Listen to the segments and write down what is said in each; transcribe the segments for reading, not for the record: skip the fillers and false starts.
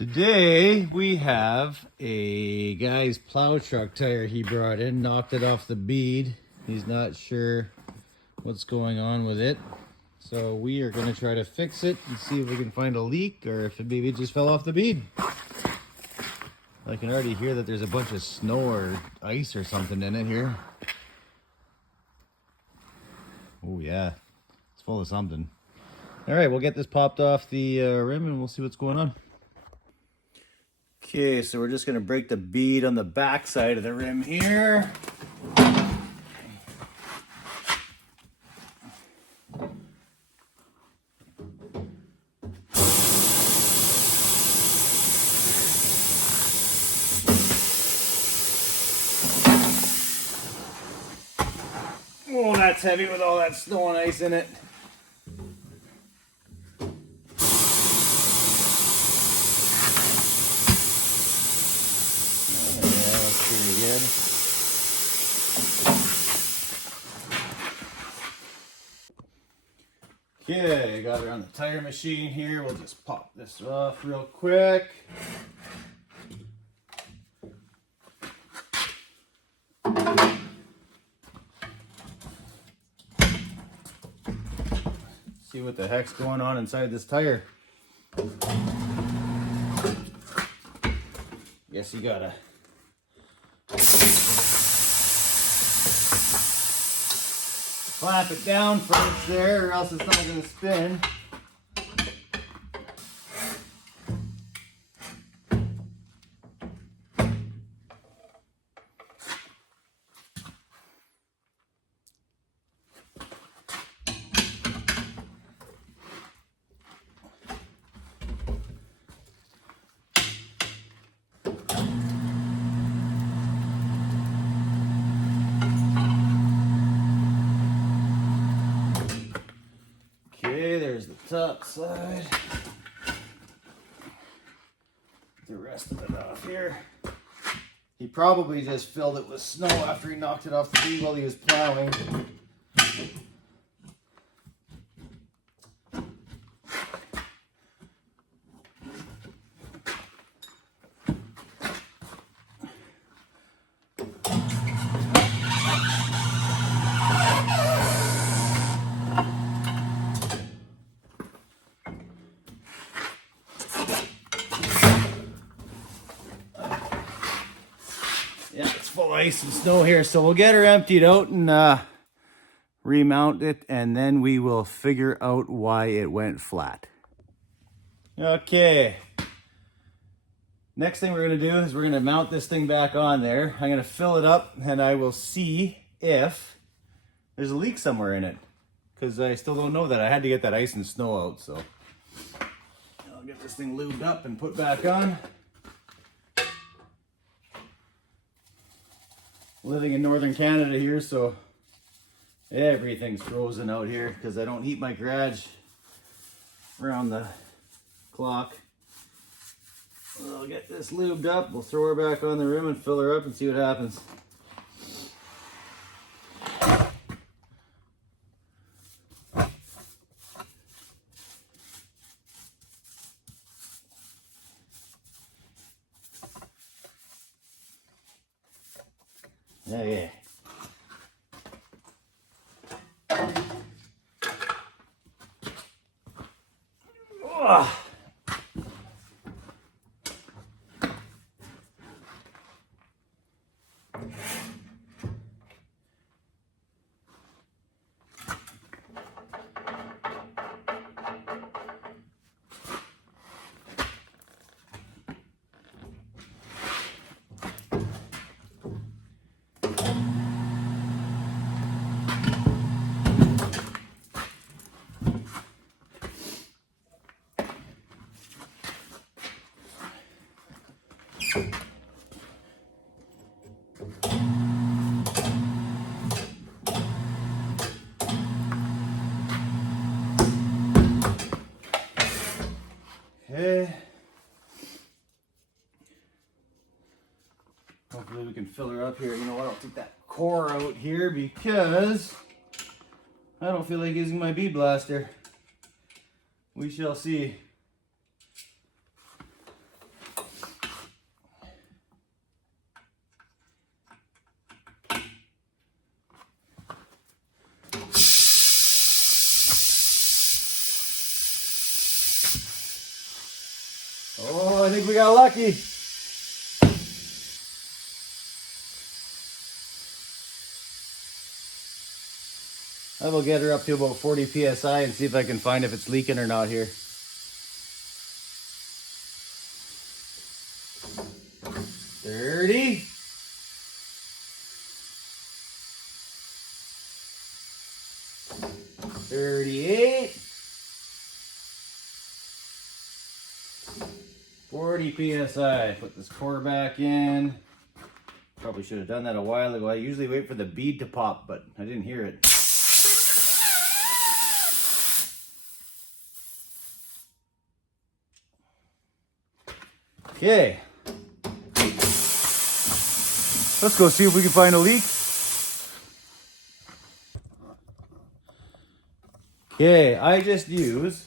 Today we have a guy's plow truck tire he brought in, knocked it off the bead. He's not sure what's going on with it. So we are going to try to fix it and see if we can find a leak or if it maybe just fell off the bead. I can already hear that there's a bunch of snow or ice or something in it here. Oh yeah, it's full of something. All right, we'll get this popped off the rim and we'll see what's going on. Okay, so we're just going to break the bead on the back side of the rim here. Oh, that's heavy with all that snow and ice in it. Good. Okay, got it on the tire machine here. We'll just pop this off real quick. See what the heck's going on inside this tire. Guess you gotta flap it down first there, or else it's not going to spin. There's the top side. The rest of it off here. He probably just filled it with snow after he knocked it off the bead while he was plowing. Yeah, it's full of ice and snow here, so we'll get her emptied out and remount it, and then we will figure out why it went flat. Okay. Next thing we're going to do is we're going to mount this thing back on there. I'm going to fill it up, and I will see if there's a leak somewhere in it, because I still don't know that. I had to get that ice and snow out, so I'll get this thing lubed up and put back on. Living in northern Canada here, so everything's frozen out here because I don't heat my garage around the clock. I'll get this lubed up, we'll throw her back on the rim and fill her up and see what happens. Okay. Oh. Okay. Hopefully we can fill her up here. You know what, I'll take that core out here because I don't feel like using my bead blaster. We shall see. Oh, I think we got lucky. I will get her up to about 40 PSI and see if I can find if it's leaking or not here. 30. 38. 40 PSI. Put this core back in. Probably should have done that a while ago. I usually wait for the bead to pop, but I didn't hear it. Okay. Let's go see if we can find a leak. Okay, I just used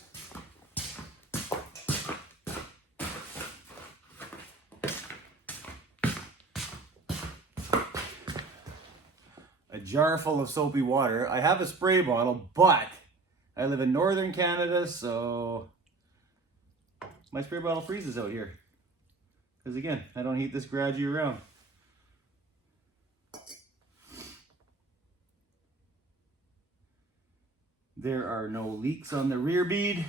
a jar full of soapy water. I have a spray bottle, but I live in northern Canada, so my spray bottle freezes out here. Because again, I don't heat this garage year round. There are no leaks on the rear bead.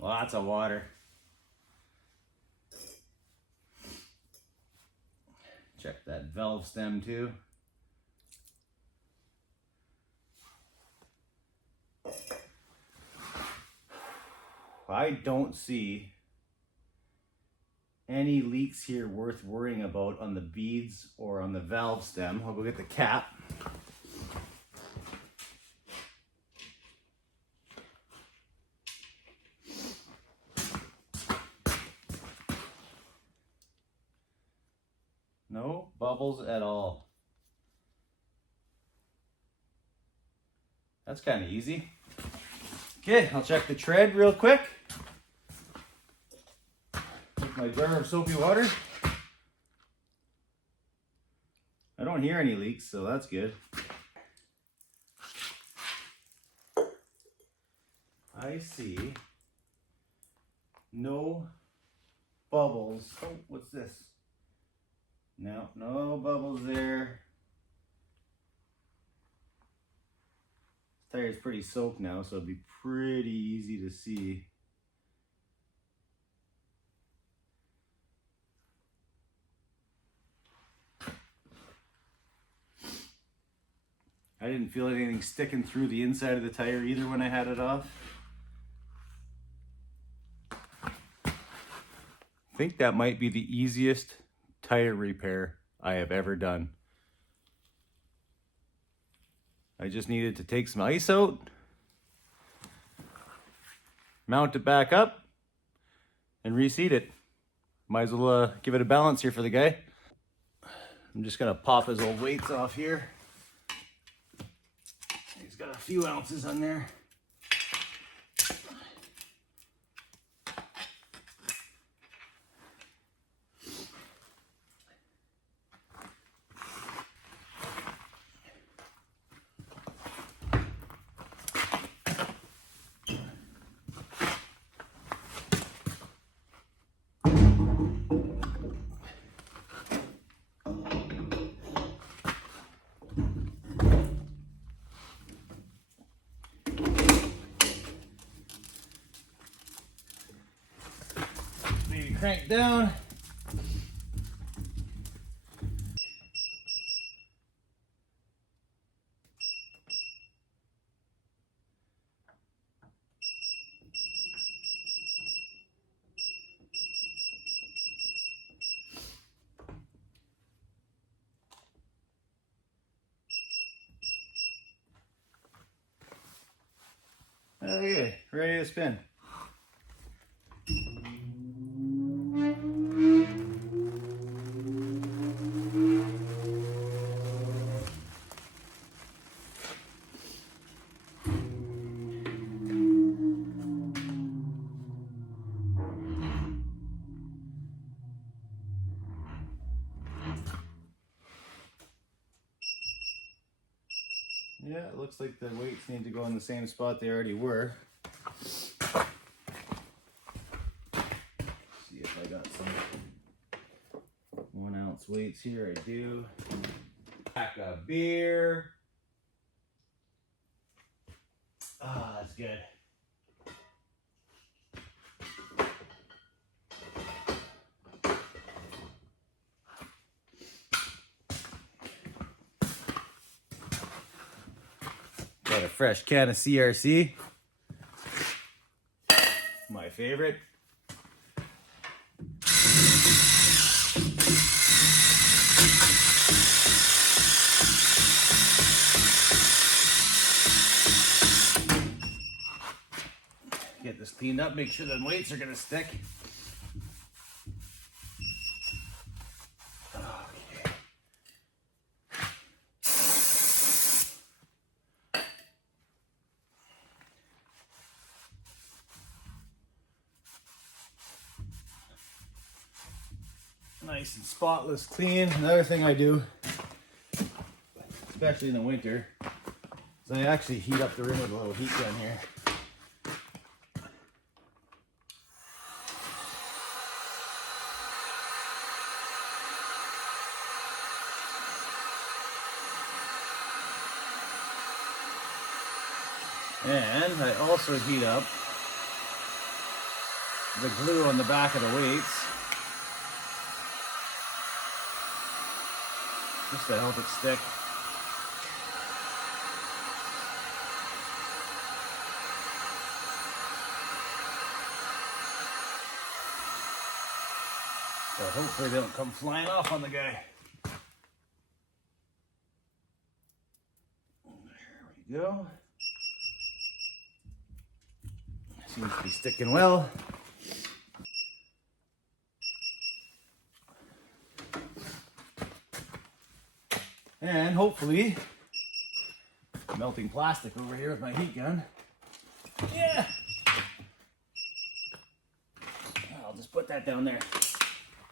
Lots of water. Check that valve stem too. I don't see any leaks here worth worrying about on the beads or on the valve stem. I'll go get the cap. No bubbles at all. That's kind of easy. Okay, I'll check the tread real quick. With my jar of soapy water. I don't hear any leaks, so that's good. I see no bubbles. Oh, what's this? No, no bubbles there. This tire is pretty soaked now, so it'd be pretty easy to see. I didn't feel anything sticking through the inside of the tire either when I had it off. I think that might be the easiest tire repair I have ever done. I just needed to take some ice out, mount it back up, and reseat it. Might as well give it a balance here for the guy. I'm just gonna pop his old weights off here. He's got a few ounces on there. Crank down. Okay, ready to spin. Yeah, it looks like the weights need to go in the same spot they already were. See if I got some 1 ounce weights here. I do. Pack of beer. Ah, that's good. Got a fresh can of CRC. My favorite. Get this cleaned up, make sure the weights are gonna stick. Okay. Nice and spotless clean. Another thing I do, especially in the winter, is I actually heat up the rim with a little heat gun here. And I also heat up the glue on the back of the weights just to help it stick. So hopefully they don't come flying off on the guy. There we go. Seems to be sticking well. And hopefully, melting plastic over here with my heat gun. Yeah! I'll just put that down there.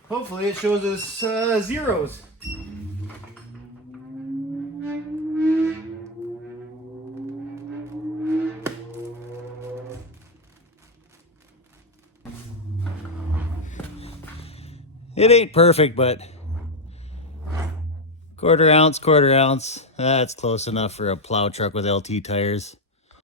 Hopefully it shows us zeros. It ain't perfect, but quarter ounce, that's close enough for a plow truck with LT tires.